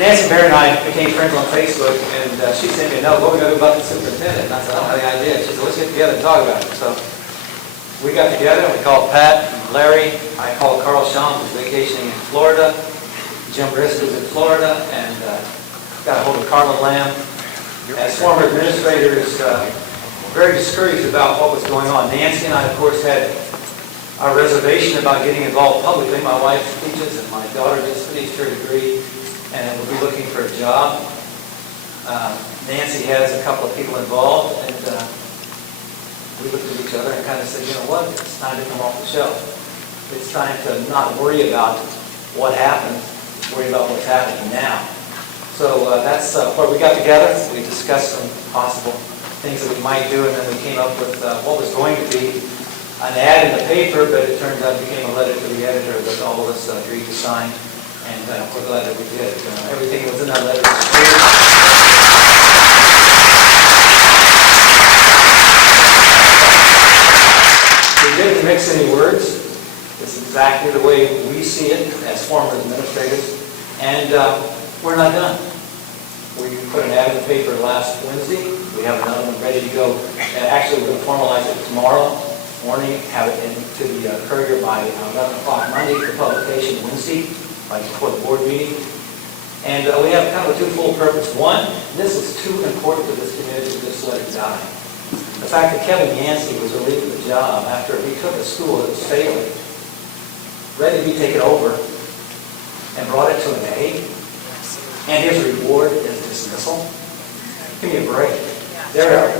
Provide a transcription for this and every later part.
Nancy Bear and I became friends on Facebook, and she sent me a note, what are we going to do about the superintendent? And I said, I don't have any idea. She said, let's get together and talk about it. So we got together, and we called Pat and Larry. I called Carl Shaw, who's vacationing in Florida. Jim Brisk was in Florida, and got a hold of Carla Lamb. As former administrators, very discouraged about what was going on. Nancy and I, of course, had our reservation about getting involved publicly. My wife teaches, and my daughter just finished her degree and will be looking for a job. Nancy has a couple of people involved, and we looked at each other and kind of said, you know what, it's time to come off the shelf. It's time to not worry about what happened, worry about what's happening now. So that's where we got together. We discussed some possible things that we might do, and then we came up with what was going to be an ad in the paper, but it turns out it became a letter to the editor that all of us agreed to sign, and we're glad that we did. Everything that was in that letter was clear. We didn't mix any words. It's exactly the way we see it as former administrators, and we're not done. We put an ad in the paper last Wednesday. We have another one ready to go. And actually, we're going to formalize it tomorrow morning, have it into the courier by 11 o'clock Monday for publication Wednesday, right before the board meeting. And we have kind of a twofold purpose. One, this is too important to this community to just let it die. The fact that Kevin Yancey was relieved of the job after he took a school that was failing, ready to be taken over, and brought it to an A, and his reward is dismissal. Give me a break. There are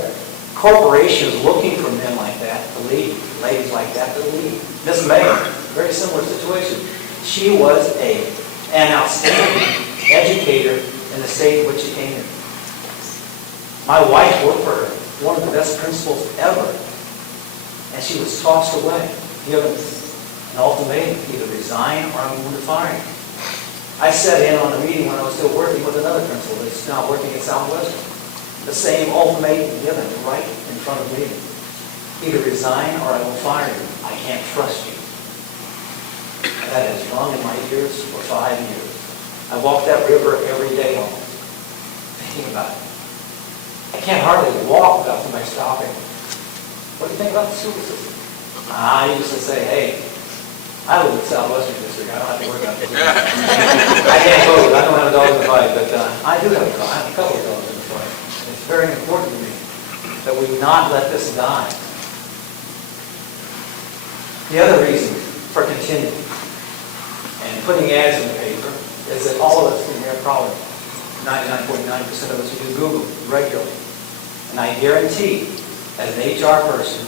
corporations looking for men like that to leave, ladies like that to leave. Miss Mayer, very similar situation. She was an outstanding educator in the state in which she came in. My wife worked for her, one of the best principals ever, and she was tossed away, given an ultimatum, either resign or I'm going to fire you. I sat in on a meeting when I was still working with another principal that's now working at Southwestern. The same ultimatum given right in front of me. Either resign or I will fire you. I can't trust you. That has rung in my ears for 5 years. I walk that river every day home, thinking about it. I can't hardly walk without somebody stopping. What do you think about the school system? I used to say, hey, I live in Southwestern District. I don't have to worry about this. I can't vote. I don't have a dog in the fight, but I do have a dog. I have a couple of dogs in the fight. It's very important to me that we not let this die. The other reason for continuing and putting ads in the paper is that all of us in here, probably 99.9% of us who do Google regularly. And I guarantee, as an HR person,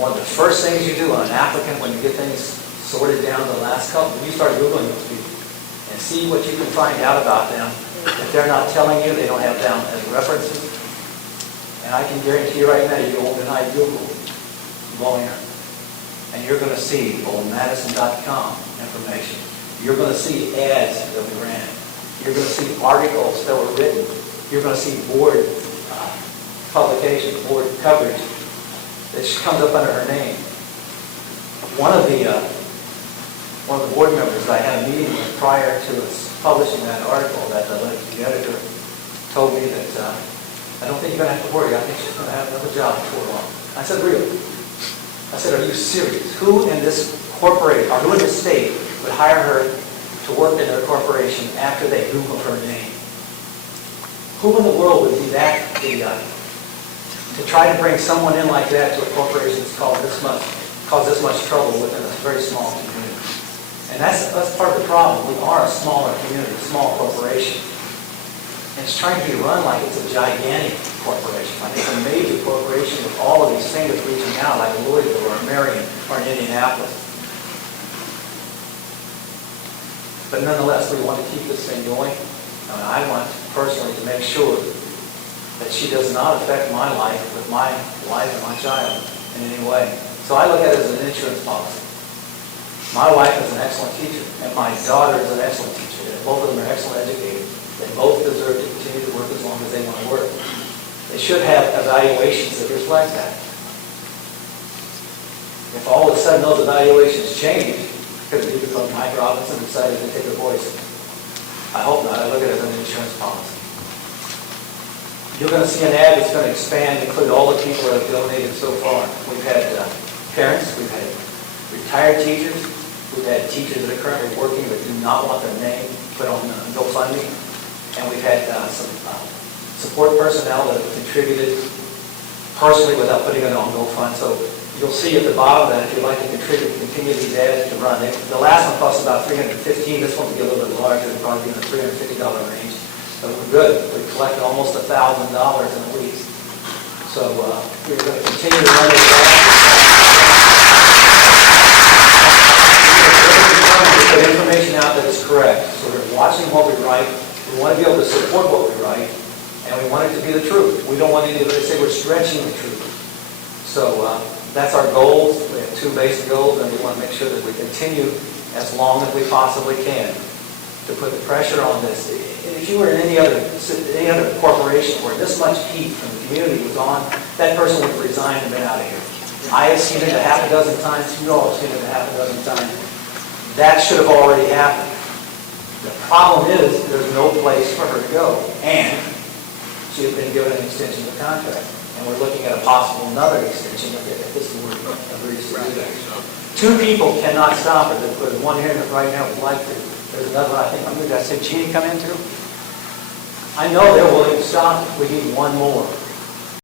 one of the first things you do on an applicant when you get things sorted down to the last couple, you start Googling those people and see what you can find out about them. If they're not telling you, they don't have down as references. And I can guarantee you right now, you won't deny Google lawyer. And you're going to see old Madison.com information. You're going to see ads that we ran. You're going to see articles that were written. You're going to see board publication, board coverage that comes up under her name. One of the board members I had a meeting with prior to us publishing that article that the editor told me that I don't think you're going to have to worry. I think she's going to have another job before long. I said, really? I said, are you serious? Who in this corporation, or who in this state would hire her to work in their corporation after they Google her name? Who in the world would be that to try to bring someone in like that to a corporation that's cause this much trouble within a very small community? And that's part of the problem. We are a smaller community, a small corporation. And it's trying to be run like it's a gigantic corporation, like it's a major corporation with all of these fingers reaching out, like a Louisville or a Marion or an Indianapolis. But nonetheless, we want to keep this thing going. I want personally to make sure that she does not affect my life with my wife and my child in any way. So I look at it as an insurance policy. My wife is an excellent teacher, and my daughter is an excellent teacher. And both of them are excellent educators. They both deserve to continue to work as long as they want to work. They should have evaluations that reflect that. If all of a sudden those evaluations change, because people like Mike Robinson decided to take a voice I hope not. I look at it as an insurance policy. You're going to see an ad that's going to expand, include all the people that have donated so far. We've had parents, we've had retired teachers, we've had teachers that are currently working but do not want their name put on GoFundMe, and we've had some support personnel that have contributed personally without putting it on GoFund. So you'll see at the bottom that if you'd like to contribute, continue these ads to run. The last one cost about $315. This one will be a little bit larger, it'll probably be in the $350 range. But we're good. We collected almost $1,000 in a week. So we're going to continue to run these ads. We put information out that is correct. So we're watching what we write. We want to be able to support what we write. And we want it to be the truth. We don't want anybody to say we're stretching the truth. So that's our goals. We have two basic goals, and we want to make sure that we continue as long as we possibly can to put the pressure on this. If you were in any other corporation where this much heat from the community was on, that person would have resigned and been out of here. I have seen it a half a dozen times. You all have seen it a half a dozen times. That should have already happened. The problem is there's no place for her to go. And she has been given an extension of the contract. And we're looking at a possible another extension if this board agrees to do that. Two people cannot stop her. There's one here that right now would like to. There's another one, I think, I'm going to say Jeannie come in too. I know they're willing to stop it. We need one more.